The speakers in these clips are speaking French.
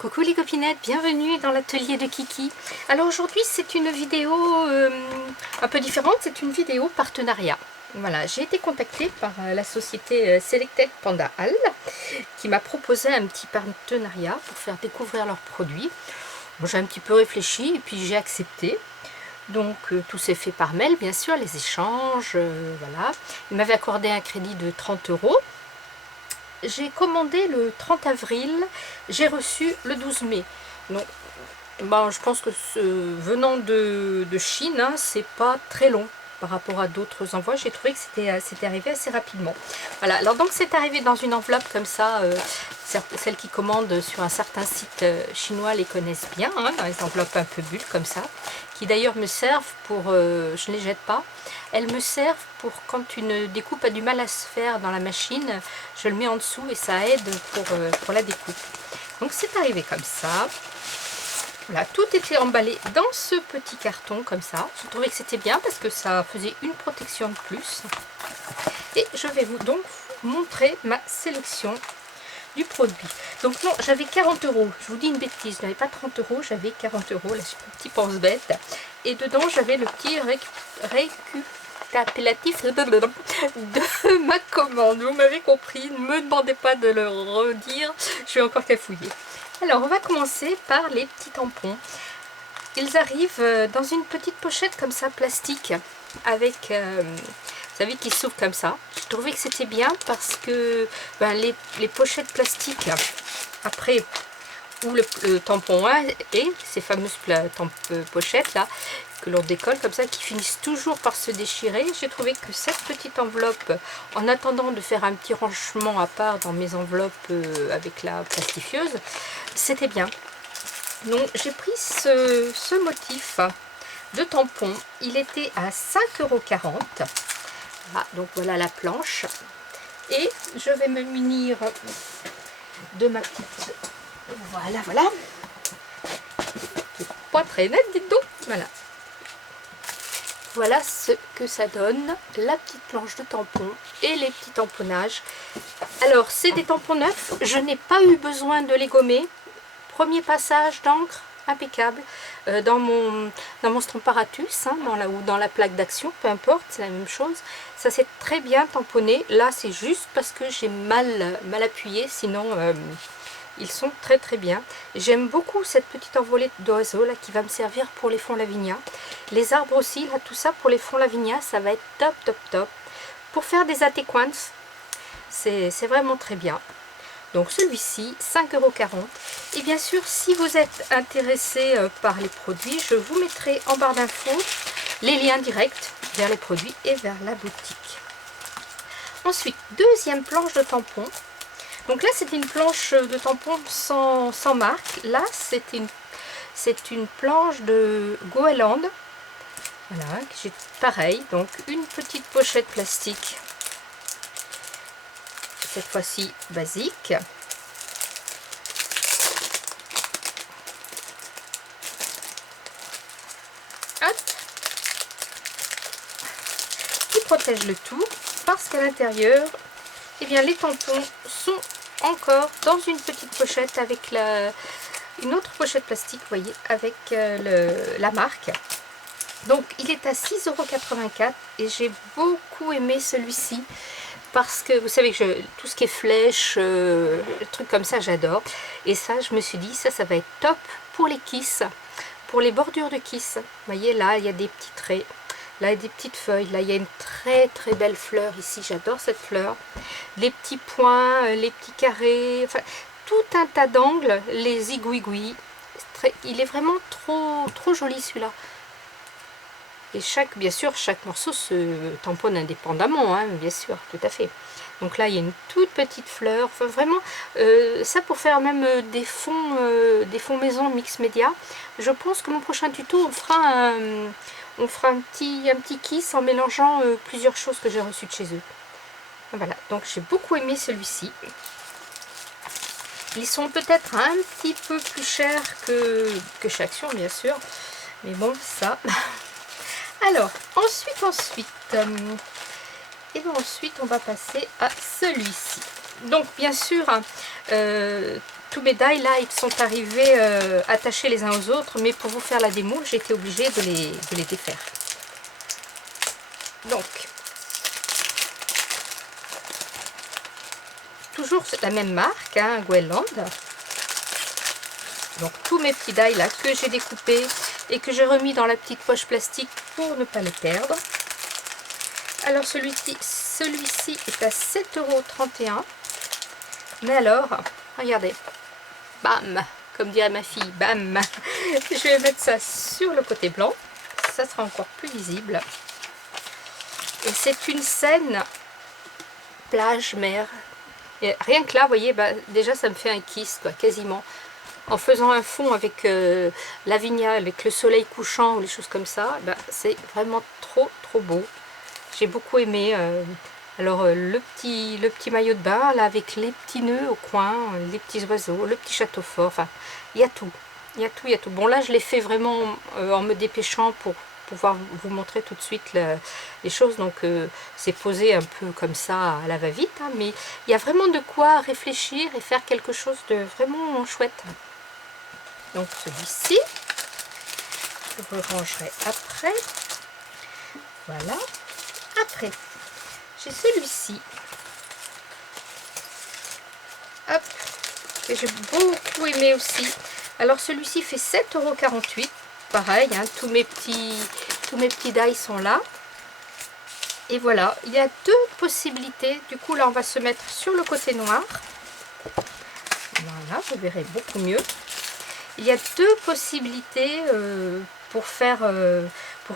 Coucou les copinettes, bienvenue dans l'atelier de Kiki. Alors aujourd'hui c'est une vidéo un peu différente, c'est une vidéo partenariat. Voilà, j'ai été contactée par la société Selected Panda Hall qui m'a proposé un petit partenariat pour faire découvrir leurs produits. Bon, j'ai un petit peu réfléchi et puis j'ai accepté. Donc tout s'est fait par mail bien sûr, les échanges, voilà. Ils m'avaient accordé un crédit de 30 €. J'ai commandé le 30 avril, j'ai reçu le 12 mai. Donc, ben, je pense que venant de Chine, hein, c'est pas très long par rapport à d'autres envois. J'ai trouvé que c'était arrivé assez rapidement. Voilà, alors donc c'est arrivé dans une enveloppe comme ça. Celles qui commandent sur un certain site chinois les connaissent bien, hein, dans les enveloppes un peu bulles comme ça, qui d'ailleurs me servent pour, je ne les jette pas, elles me servent pour quand une découpe a du mal à se faire dans la machine, je le mets en dessous et ça aide pour la découpe. Donc c'est arrivé comme ça. Voilà, tout était emballé dans ce petit carton comme ça. Je trouvais que c'était bien parce que ça faisait une protection de plus. Et je vais vous donc montrer ma sélection du produit. Donc non, j'avais 40 €. Je vous dis une bêtise, je n'avais pas 30 €, j'avais 40 €, là, petit pense-bête. Et dedans, j'avais le petit récapitulatif de ma commande. Vous m'avez compris, ne me demandez pas de le redire, je vais encore cafouiller. Alors, on va commencer par les petits tampons. Ils arrivent dans une petite pochette comme ça, plastique, avec... vous savez, qui s'ouvre comme ça. Je trouvais que c'était bien parce que ben, les pochettes plastiques, après, où le tampon et ces fameuses pochettes là, que l'on décolle comme ça, qui finissent toujours par se déchirer. J'ai trouvé que cette petite enveloppe, en attendant de faire un petit rangement à part dans mes enveloppes avec la plastifieuse, c'était bien. Donc j'ai pris ce motif de tampon. Il était à 5,40 €. Ah, donc voilà la planche. Et je vais me munir de ma petite... Voilà. Pas très net, dites donc. Voilà ce que ça donne, la petite planche de tampon et les petits tamponnages. Alors, c'est des tampons neufs. Je n'ai pas eu besoin de les gommer. Premier passage d'encre, impeccable. Dans mon Stamparatus, hein, dans la plaque d'action, peu importe, c'est la même chose. Ça s'est très bien tamponné. Là, c'est juste parce que j'ai mal appuyé, sinon ils sont très très bien. J'aime beaucoup cette petite envolée d'oiseaux là qui va me servir pour les fonds Lavinia. Les arbres aussi, là, tout ça pour les fonds Lavinia, ça va être top. Pour faire des atequans, c'est vraiment très bien. Donc celui-ci, 5,40 €. Et bien sûr, si vous êtes intéressé par les produits, je vous mettrai en barre d'infos les liens directs vers les produits et vers la boutique. Ensuite, deuxième planche de tampons. Donc là, c'était une planche de tampons sans marque. Là, c'est une planche de Goeland. Voilà, j'ai pareil. Donc une petite pochette plastique. Cette fois-ci basique. Hop. Qui protège le tout parce qu'à l'intérieur, eh bien, les tampons sont encore dans une petite pochette avec une autre pochette plastique, vous voyez, avec la marque. Donc il est à 6,84 € et j'ai beaucoup aimé celui-ci. Parce que vous savez que tout ce qui est flèche, trucs comme ça, j'adore. Et ça, je me suis dit, ça va être top pour les kisses, pour les bordures de kisses. Vous voyez, là, il y a des petits traits. Là, il y a des petites feuilles. Là, il y a une très très belle fleur ici. J'adore cette fleur. Les petits points, les petits carrés, enfin, tout un tas d'angles, les zigouigouis. Il est vraiment trop joli celui-là. Et bien sûr, chaque morceau se tamponne indépendamment, hein, bien sûr, tout à fait. Donc là, il y a une toute petite fleur. Enfin, vraiment, ça pour faire même des fonds maison mix média. Je pense que mon prochain tuto, on fera un petit kiss en mélangeant plusieurs choses que j'ai reçues de chez eux. Voilà, donc j'ai beaucoup aimé celui-ci. Ils sont peut-être un petit peu plus chers que chez Action, bien sûr. Mais bon, ça... Alors, ensuite, et ensuite on va passer à celui-ci. Donc bien sûr, tous mes die là, ils sont arrivés attachés les uns aux autres, mais pour vous faire la démo, j'ai été obligée de les défaire. Donc, toujours la même marque, hein, Guerlain. Donc tous mes petits die là que j'ai découpés et que j'ai remis dans la petite poche plastique pour ne pas les perdre. Alors celui-ci est à 7,31 €. Mais alors, regardez, bam, comme dirait ma fille, bam. Je vais mettre ça sur le côté blanc, ça sera encore plus visible. Et c'est une scène plage, mer. Et rien que là, vous voyez, bah, déjà ça me fait un kiss, quoi, quasiment. En faisant un fond avec la vignale, avec le soleil couchant ou les choses comme ça, bah, c'est vraiment trop beau. J'ai beaucoup aimé. Alors le petit maillot de bain là avec les petits nœuds au coin, les petits oiseaux, le petit château fort, enfin il y a tout. Il y a tout, il y a tout. Bon là je l'ai fait vraiment en me dépêchant pour pouvoir vous montrer tout de suite les choses. Donc c'est posé un peu comme ça à la va-vite, hein, mais il y a vraiment de quoi réfléchir et faire quelque chose de vraiment chouette. Donc celui-ci, je le rangerai après. Voilà. Après, j'ai celui-ci. Hop, que j'ai beaucoup aimé aussi. Alors celui-ci fait 7,48 €. Pareil, hein, tous mes petits die sont là. Et voilà, il y a deux possibilités. Du coup, là, on va se mettre sur le côté noir. Voilà, vous verrez beaucoup mieux. Il y a deux possibilités pour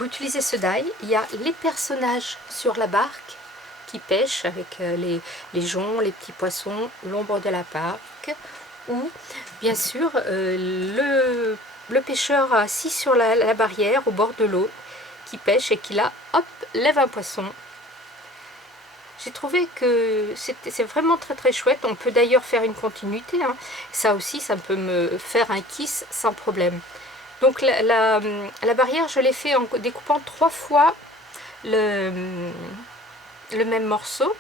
utiliser ce die. Il y a les personnages sur la barque qui pêchent avec les joncs, les petits poissons, l'ombre de la barque, ou bien sûr le pêcheur assis sur la barrière au bord de l'eau qui pêche et qui là, hop, lève un poisson. J'ai trouvé que c'est vraiment très chouette. On peut d'ailleurs faire une continuité, hein. Ça aussi, ça peut me faire un kiss sans problème. Donc la barrière, je l'ai fait en découpant 3 fois le même morceau.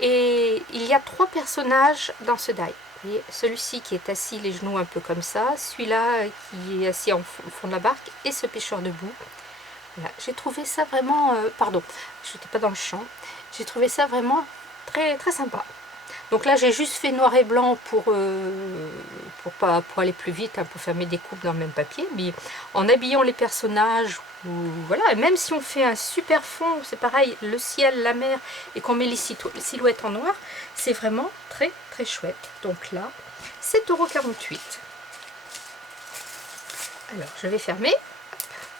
Et il y a 3 personnages dans ce die. Celui-ci qui est assis les genoux un peu comme ça, celui-là qui est assis au fond de la barque et ce pêcheur debout. Voilà. J'ai trouvé ça vraiment... pardon, je n'étais pas dans le champ. J'ai trouvé ça vraiment très sympa. Donc là, j'ai juste fait noir et blanc pour aller plus vite, hein, pour faire mes découpes dans le même papier. Mais en habillant les personnages, voilà, et même si on fait un super fond, c'est pareil, le ciel, la mer, et qu'on met les silhouettes en noir, c'est vraiment très chouette. Donc là, 7,48 €. Alors, je vais fermer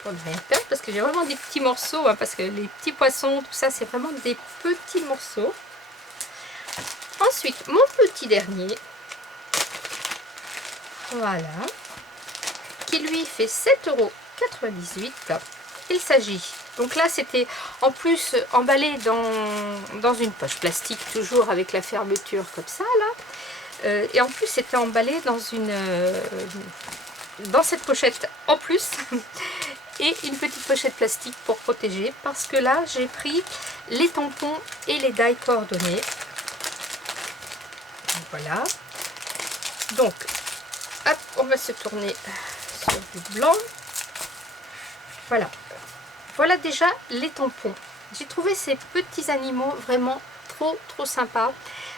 pour ne rien perdre, parce que j'ai vraiment des petits morceaux, hein, parce que les petits poissons, tout ça, c'est vraiment des petits morceaux. Ensuite, mon petit dernier, voilà, qui lui fait 7,98 €. Il s'agit, donc là c'était en plus emballé dans une poche plastique, toujours avec la fermeture comme ça là, et en plus c'était emballé dans cette pochette en plus, et une petite pochette plastique pour protéger, parce que là j'ai pris les tampons et les die coordonnées. Voilà, donc hop, on va se tourner sur du blanc. Voilà déjà les tampons. J'ai trouvé ces petits animaux vraiment trop sympas. Vous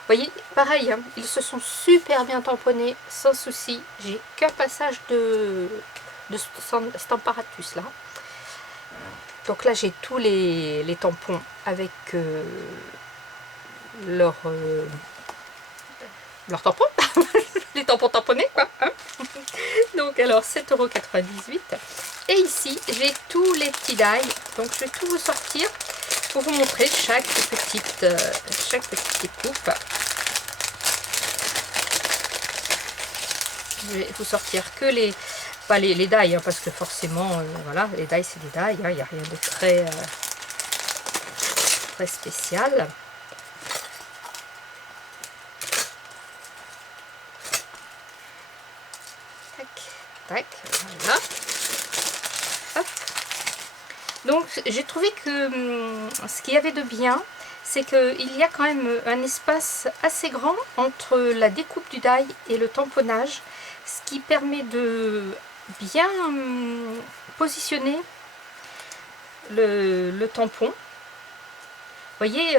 voyez, pareil, hein, ils se sont super bien tamponnés sans souci. J'ai qu'un passage de Stamparatus là. Donc là j'ai tous les tampons avec leur tampon, les tampons tamponnés quoi, hein. Donc alors 7,98 €. Et ici j'ai tous les petits die, donc je vais tout vous sortir pour vous montrer chaque petite découpe. Je vais vous sortir que les die, hein, parce que forcément voilà, les die c'est des die, hein, il n'y a rien de très spécial. Tac, voilà. Hop. Donc j'ai trouvé que ce qu'il y avait de bien, c'est qu'il y a quand même un espace assez grand entre la découpe du die et le tamponnage, ce qui permet de bien positionner le tampon. Vous voyez,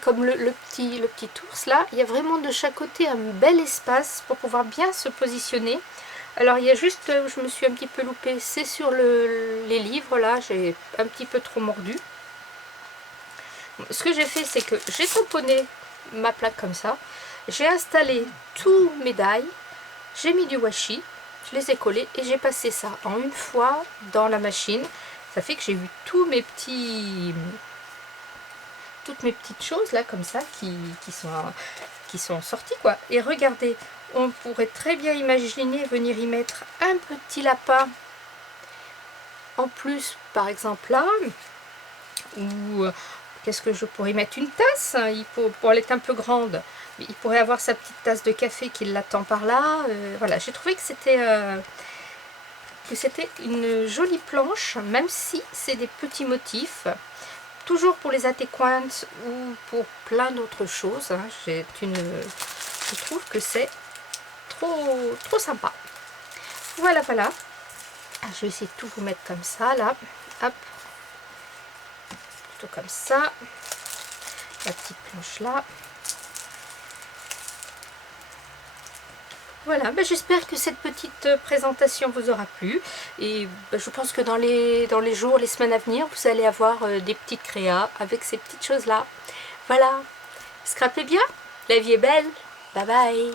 comme le petit ours là, il y a vraiment de chaque côté un bel espace pour pouvoir bien se positionner. Alors il y a juste, je me suis un petit peu loupée, c'est sur les livres là, j'ai un petit peu trop mordu. Ce que j'ai fait, c'est que j'ai tamponné ma plaque comme ça, j'ai installé tous mes die, j'ai mis du washi, je les ai collés et j'ai passé ça en une fois dans la machine. Ça fait que j'ai eu toutes mes petites choses là comme ça qui sont sorties quoi. Et regardez, on pourrait très bien imaginer venir y mettre un petit lapin en plus, par exemple là, ou qu'est-ce que je pourrais mettre, une tasse, pour elle est un peu grande, mais il pourrait avoir sa petite tasse de café qui l'attend par là. Voilà, j'ai trouvé que c'était une jolie planche, même si c'est des petits motifs. Toujours pour les atéquantes ou pour plein d'autres choses. Hein. Je trouve que c'est trop sympa. Voilà, voilà. Je vais essayer de tout vous mettre comme ça, là. Hop. Plutôt comme ça. La petite planche là. Voilà, ben j'espère que cette petite présentation vous aura plu. Et ben je pense que dans les jours, les semaines à venir, vous allez avoir des petites créas avec ces petites choses-là. Voilà, scrapez bien, la vie est belle. Bye bye.